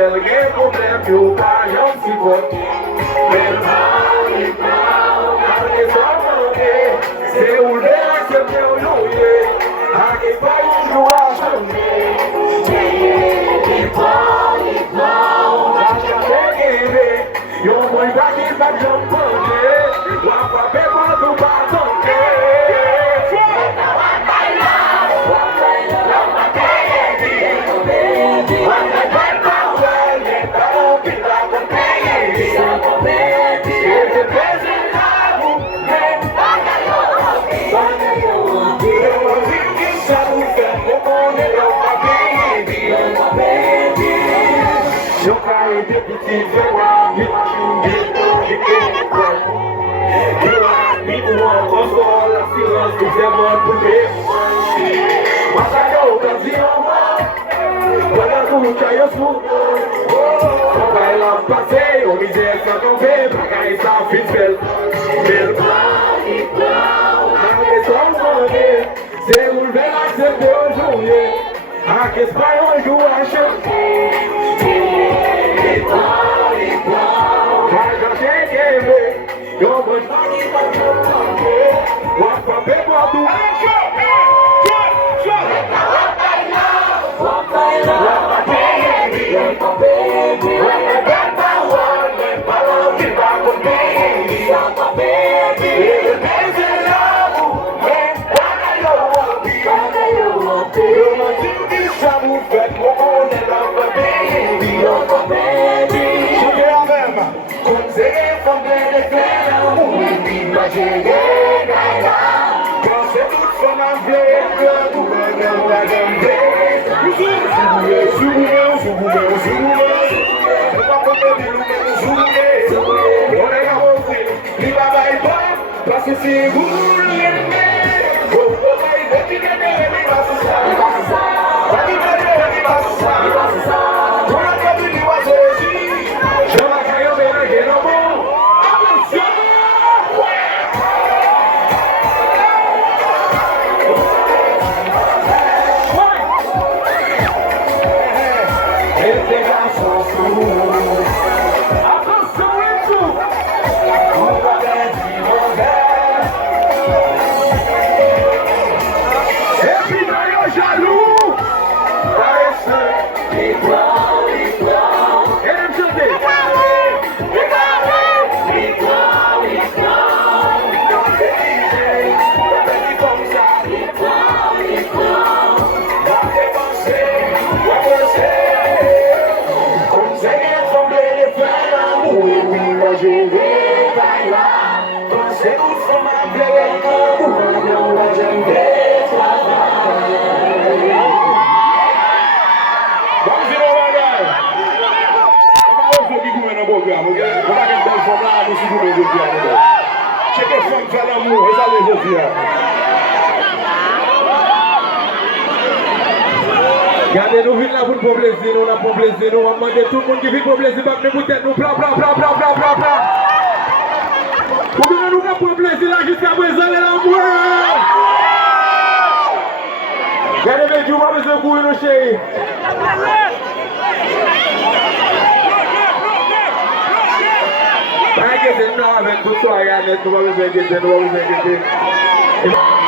ela ganha problema que o pai não se bote. Pelo mal e mal, porque só manter. Se o leão se eu não ia, a quem vai enjoar também. E mal, acha que ver. E o mãe daqui vai champanhe, o alfabeto do batonque. Eu caí de petite, amigo, uma consola, silêncio, você manda por quê? Mas a ocasião, quando tu caiu, eu sou. Só vai lá no passeio, me diz só não vem pra cá e só fiz pelo plano e plano. Aqui só um sonho, se o vem lá que você deu junho. Aqui vai onde eu acho. Mas já cheguei, ver. Eu vou estar aqui pra te o alfabeto do Gardez nous vite là pour le plaisir, nous là pour le plaisir, nous on va demander tout le monde qui vit pour le plaisir, va nous bouteilles, nous bla bla bla bla bla bla bla. Pour que nous pour le plaisir là jusqu'à présent, les amours. Gardez les jours, on va besoin de courir nos chéris. Pas inquiétez, nous avec tout ça, nous va besoin de nous va besoin de